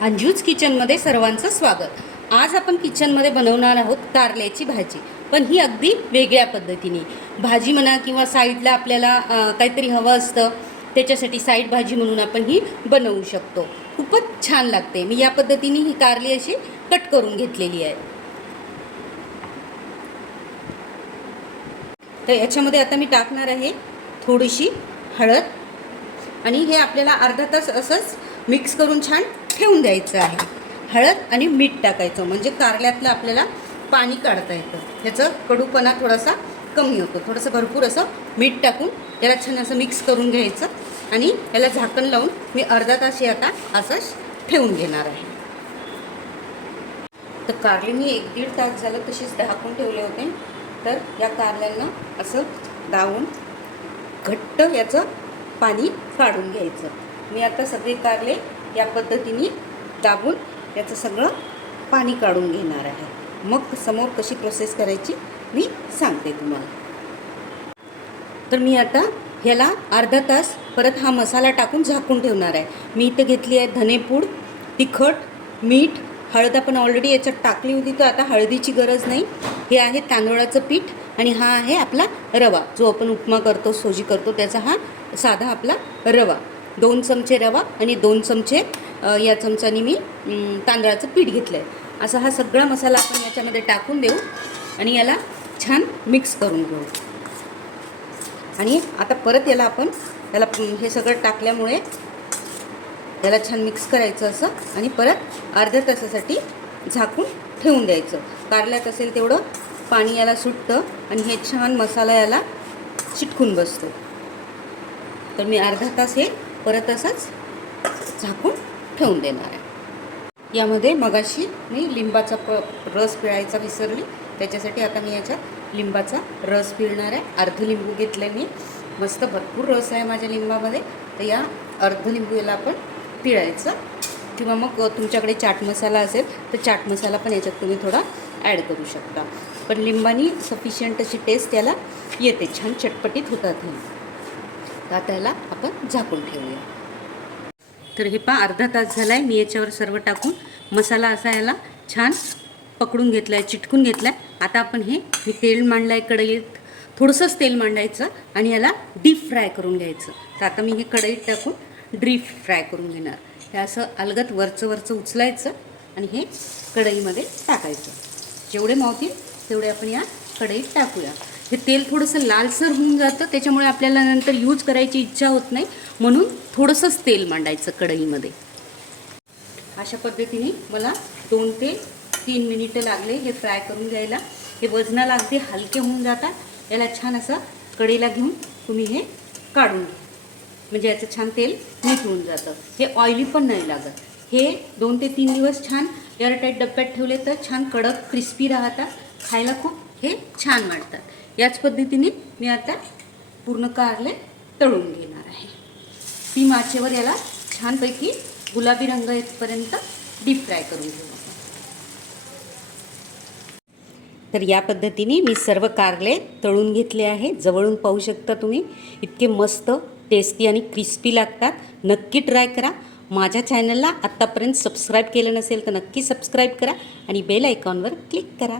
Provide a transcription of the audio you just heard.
अंजूज किचनमध्ये सर्वांचं स्वागत। आज आपण किचनमध्ये बनवणार आहोत कारल्याची भाजी, पण ही अगदी वेगळ्या पद्धतीने। भाजी म्हणा किंवा साईडला आपल्याला काहीतरी हवं असतं त्याच्यासाठी साईड भाजी म्हणून आपण ही बनवू शकतो। खूपच छान लागते। मी या पद्धतीने ही कारली अशी कट करून घेतलेली आहे। तर याच्यामध्ये आता मी टाकणार आहे थोडीशी हळद, आणि हे आपल्याला अर्धा तास असंच मिक्स करून छान ठेवून द्यायचं आहे। हळद आणि मीठ टाकायचं म्हणजे कारल्यातलं आपल्याला पाणी काढता येतं, ह्याचं कडूपणा थोडासा कमी होतो। थोडंसं भरपूर असं मीठ टाकून याला छान असं मिक्स करून घ्यायचं आणि याला झाकण लावून मी अर्धा तास हे आता असंच ठेवून घेणार आहे। तर कारले मी 1-1.5 तास झालं तशीच ढाकून ठेवले होते। तर या कारल्यांना असं दावून घट्ट याचं पाणी काढून घ्यायचं। मी आता सगळे कारले या पद्धतीने दाबून याचं सगळं पाणी काढून घेणार आहे। मग समोर कशी प्रोसेस करायची मी सांगते तुम्हाला। तर मी आता ह्याला अर्धा तास परत हा मसाला टाकून झाकून ठेवणार आहे। मी इथे घेतली आहे धनेपूड, तिखट, मीठ, हळद आपण ऑलरेडी याच्यात टाकली होती, तर आता हळदीची गरज नाही। हे आहे तांदूळाचं पीठ आणि हा आहे आपला रवा, जो आपण उपमा करतो, सोजी करतो त्याचा हा साधा आपला रवा। 2 चमचे रवा आणि 2 चमचे या चमचानी मी तांदळाचं पीठ घेतलं आहे। असा हा सगळा मसाला आपण याच्यामध्ये टाकून देऊ आणि याला छान मिक्स करून घेऊ। आणि आता परत याला हे सगळं टाकल्यामुळे याला छान मिक्स करायचं असं, आणि परत अर्ध्या तासासाठी झाकून ठेवून द्यायचं। कारल्यात असेल तेवढं पाणी याला सुटतं आणि हे छान मसाला याला चिटकून बसतो। तर मी अर्धा तास हे परत असंच झाकून ठेवून देणार आहे। यामध्ये मगाशी मी लिंबाचा रस पिळायचा विसरली, त्याच्यासाठी आता मी याच्यात लिंबाचा रस पिळणार आहे। अर्ध लिंबू घेतलं मी, मस्त भरपूर रस आहे माझ्या लिंबामध्ये। तर या अर्ध लिंबू याला आपण पिळायचं, किंवा मग तुमच्याकडे चाट मसाला असेल तर चाट मसाला पण याच्यात तुम्ही थोडा ॲड करू शकता, पण लिंबानी सफिशियंट अशी टेस्ट याला येते, छान चटपटीत होतात हे। तर आता याला आपण झाकून ठेवूया। तर हे अर्धा तास झाला आहे, मी याच्यावर सर्व टाकून मसाला असा याला छान पकडून घेतला आहे, चिटकून घेतला आहे। आता आपण मी तेल मांडलं आहे कढईत, थोडंसंच तेल मांडायचं आणि याला डीप फ्राय करून घ्यायचं। तर आता मी हे कढईत टाकून डीप फ्राय करून घेणार। हे असं अलगद वरचं उचलायचं आणि हे कढईमध्ये टाकायचं। जेवढे मावतील तेवढे आपण या कढईत टाकूया। हे तेल थोडंसं लालसर होऊन जातं, त्याच्यामुळे आपल्याला नंतर यूज करायची इच्छा होत नाही, म्हणून थोडंसंच तेल मांडायचं कढईमध्ये। अशा पद्धतीने मला 2 ते 3 मिनिटं लागले हे फ्राय करून घ्यायला। हे वजनाला अगदी हलके होऊन जातात। याला छान असं कढईला घेऊन तुम्ही हे काढून घ्या, म्हणजे याचं छान तेल निघून जातं। हे ऑइली पण नाही लागत। हे 2 ते 3 दिवस छान एअरटाईट डब्यात ठेवले तर छान कडक क्रिस्पी राहतात, खायला खूप हे छान वाटतात। याच पद्धतीने मी आता पूर्ण कारले तळून घेणार आहे। ती आचेवर याला छानपैकी गुलाबी रंग येईपर्यंत डीप फ्राय करून घेऊ। तर या पद्धतीने मी सर्व कारले तळून घेतले आहे। जवळून पाहू शकता तुम्ही, इतके मस्त टेस्टी आणि क्रिस्पी लागतात। नक्की ट्राय करा। माझ्या चॅनलला आत्तापर्यंत सबस्क्राईब केलं नसेल तर नक्की सबस्क्राईब करा आणि बेल आयकॉनवर क्लिक करा।